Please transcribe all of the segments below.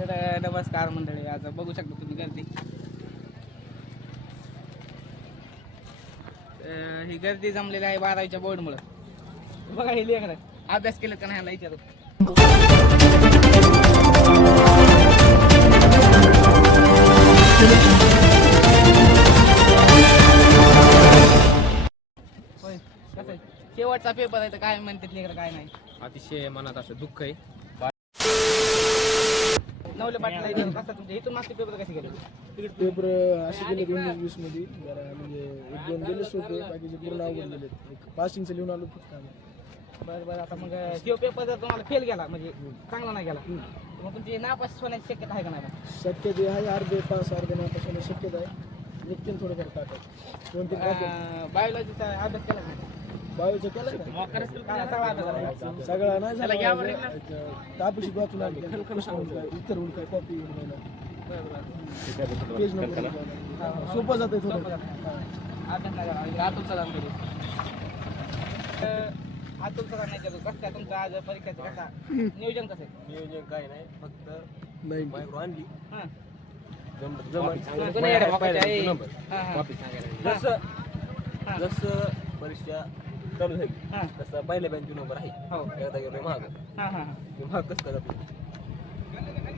तर नमस्कार मंडळी, आज बघू शकता तुम्ही गर्दी. ही गर्दी जमलेली आहे 12वीच्या बोर्डमुळे. बघा हे लेकरं अभ्यास केलं का नाही विचारू. होय कसं आहे? शेवटचा पेपर आहे तर काय म्हणतात लेकरं काय नाही. अतिशय मनात असं दुःख आहे. नवले पाटील कसं तुमच्या इथून मागचे पेपर कसे गेले? पेपर असे गेले 2020 मध्ये जरा म्हणजे 1-2 गेले सोपे, बाकीचे पूर्ण अवघड गेले. एक पासिंगचं लिहून आलो फक्त आम्ही. बरं आता मग तो पेपर जर तुम्हाला फेल गेला म्हणजे चांगला नाही गेला मग तुमची नापास होण्याची शक्यता आहे का नाही? शक्यता आहे, अर्धे पास अर्धे नापास होण्याची शक्यता आहे. निघतील थोडंफार टाकायचं 2-3 बायोलॉजीचा अभ्यास केला का? बायोचं केलं का? सगळा अभ्यास झाला. सगळा नाही झाला. तापशीत वाचून आले प्रश्न होऊन काय उत्तर होऊन काय कॉपी होऊन पेज नंबर सोपं जाते थोडं. अभ्यास नाही झाला. आतून सलाम केली. आतून सलाम नाही केलं. कसं काय तुमचं आज परीक्षेचं कसा नियोजन कसं आहे? नियोजन काय नाही, फक्त नाही मायक्रो आणली. हां जसं परीक्षा चालू झाली तसं पहिल्या बँकची नंबर आहे. हो एकदा गेलो महाग हां हां महाग कसं करत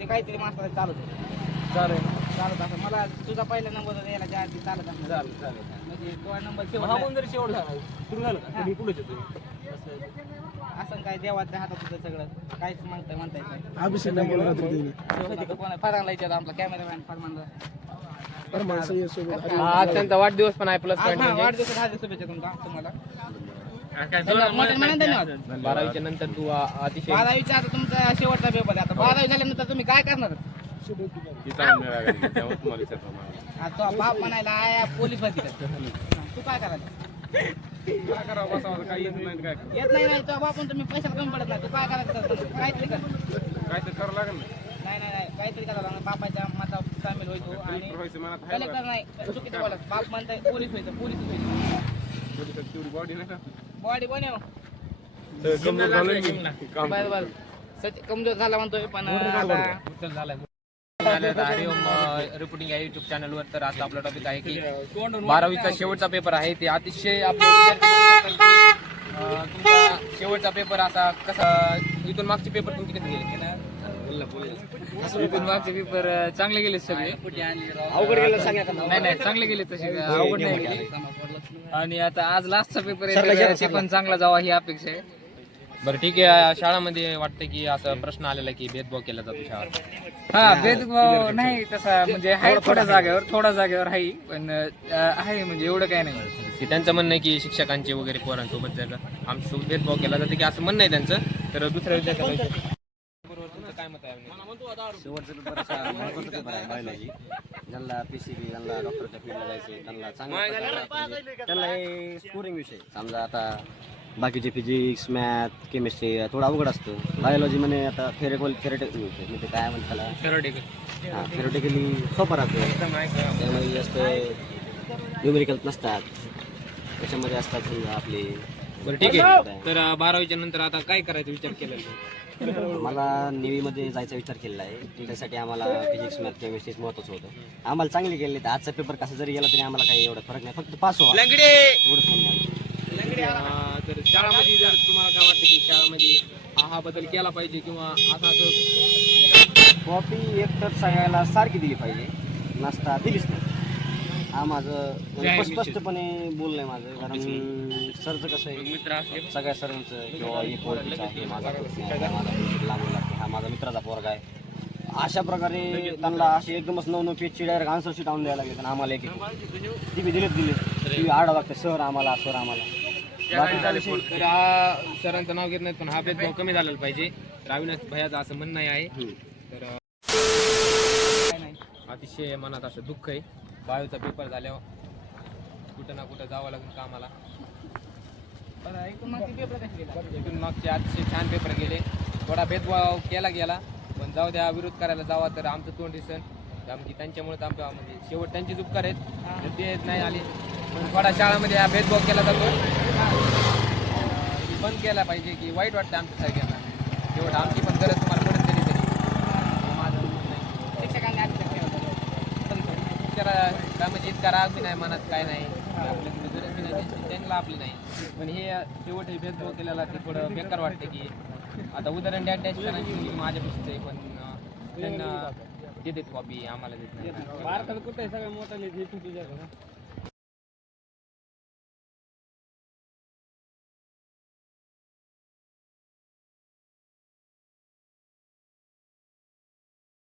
ते काहीतरी मास्तर चालत होतं. चालत असं मला तुझा पहिला नंबर द्यायला ज्या आधी चालत असं चालेल म्हणजे तो नंबर महागून जरी शेवट झाला सुरू झालं का तुम्ही पुढे येतो असं काय देवाच्या हातात होतं सगळं काहीच म्हणता येत नाही. अभिषेक नाही बोलला तरी देईल. फरांगला विचार आमचा कॅमेरामॅन फरमानला. बरं माणसं ये सोबत. आज त्यांचा वाढदिवस पण आहे प्लस वाढदिवस हार्दिक शुभेच्छा तुम्हाला. धन्यवाद. 12वीच्या नंतर तू अतिशय 12वीचा आता तुमचा शेवटचा पेपर आहे. आता 12वी झाल्यानंतर तुम्ही काय करणार? तो बाप म्हणायला आया पोलीस भरती तू काय करायला? येत नाही तो बापून तुम्ही पैशाला कमी पडत नाही. तू काय करायचं? काहीतरी कर. काहीतरी करावं लागेल नाही काहीतरी करावं लागणार. बापाच्या मतावर सामील व्हायचो आणि कलेक्टर नाही चुकीचं बोलत. बाप म्हणताय पोलीस व्हायचं. बॉडी नाही बॉडी बनव. बरं कमजोर झाला म्हणतोय पण हरिओम रिपोर्टिंग या युट्यूब चॅनलवर. तर आता आपला टॉपिक आहे की 12वीचा शेवटचा पेपर आहे. ते अतिशय आपल्या तुमचा शेवटचा पेपर असा कसा इथून मागचे पेपर तुमचे कधी गेले? इथून मागचे पेपर चांगले गेले सगळे. अवघड गेलं नाही चांगले गेले तसे अवघड नाही गेले. आणि आता आज लास्टचा पेपर आहे ते पण चांगला जावा ही अपेक्षा आहे. बरं ठीक आहे. शाळामध्ये वाटतं की असं प्रश्न आलेला की भेदभाव केला जातो शाळेत. हा भेदभाव नाही तसा म्हणजे आहे थोड्या जागेवर आहे पण आहे म्हणजे एवढं काय नाही. की त्यांचं म्हणणं आहे की शिक्षकांचे वगैरे पोरांसोबत जर आमच्यासोबत भेदभाव केला जातो की असं म्हणणं आहे त्यांचं. तर दुसऱ्या विद्यार्थ्याला काय मत आहे? शेवटचा पेपर असा महत्त्वाचा पेपर आहे बायोलॉजी. ज्यांना PCB ज्यांना डॉक्टरच्या फील्डला जायचे त्यांना चांगला त्यांना हे स्कोरिंग विषय समजा. आता बाकीचे फिजिक्स मॅथ केमिस्ट्री थोडं अवघड असतं. बायोलॉजी म्हणे आता थेरेटिकल म्हणजे काय म्हणतात त्याला हां थेरोटिकली सोपं राहतं. त्यामध्ये जास्त न्यूमेरिकल नसतात, त्याच्यामध्ये असतात आपले. बरं ठीक आहे. तर 12वीच्या नंतर आता काय करायचा विचार केला? मला नेव्हीमध्ये जायचा विचार केलेला आहे. त्यासाठी आम्हाला फिजिक्स मॅथ केमिस्ट्री महत्त्वाचं होतं. आम्हाला चांगले गेले तर आजचा पेपर कसा जरी गेला तरी आम्हाला काही एवढा फरक नाही, फक्त पास व्हा एवढंच म्हणणं. तर शाळामध्ये जर तुम्हाला काय वाटतं की शाळामध्ये हा बदल केला पाहिजे किंवा असं कॉपी एकतर सगळ्याला सारखी दिली पाहिजे, नसता दिलीच नाही. हा माझं म्हणजे स्पष्टपणे बोलणं आहे माझं. कारण सरचं कसं आहे सगळ्या सरांचं किंवा एक ओळखीचं आहे माझा लांबून लागते हा माझा मित्राचा पोरगा आहे. अशा प्रकारे त्यांना असे एकदमच 9 पेजची डायरेक्ट आन्सर शीट आणून द्यायला लागले. आणि आम्हाला एक ती दिले ती आडा लागते सर आम्हाला. बाकीचा विषय तर हा सरांचं नाव घेत नाहीत पण हा भेदभाव कमी झालेला पाहिजे. अविनाश भैयाचं असं म्हणणं आहे. तर अतिशय मनात असं दुःख आहे. बायोचा पेपर झाल्यावर कुठं ना कुठं जावं लागेल कामाला. इथून मागचे अतिशय छान पेपर गेले. थोडा भेदभाव केला गेला पण जाऊ द्या. विरोध करायला जावा तर आमचं तोंड दिसन. कारण की त्यांच्यामुळे आमच्या म्हणजे शेवट त्यांचीच उपकार आहेत. ते नाही आले पण थोडा शाळामध्ये हा भेदभाव केला जातो. बंद केला पाहिजे की वाईट वाटतं आमच्या सगळ्यांना. शेवट आमची पण गरज तुम्हाला पडत तरी माझं म्हणणं आहे. इतका राग बी नाही मनात काय नाही आपल्याकडे गरज बी नाही त्यांना आपली नाही पण हे शेवट हे भेदभाव केलेला ते थोडं बेकार वाटतं की आता उदाहरण द्या त्या शिक्षणाची माझ्यापाशीच आहे पण त्यांना देतात कॉपी आम्हाला देत नाही भारतात कुठे सगळ्या मोठा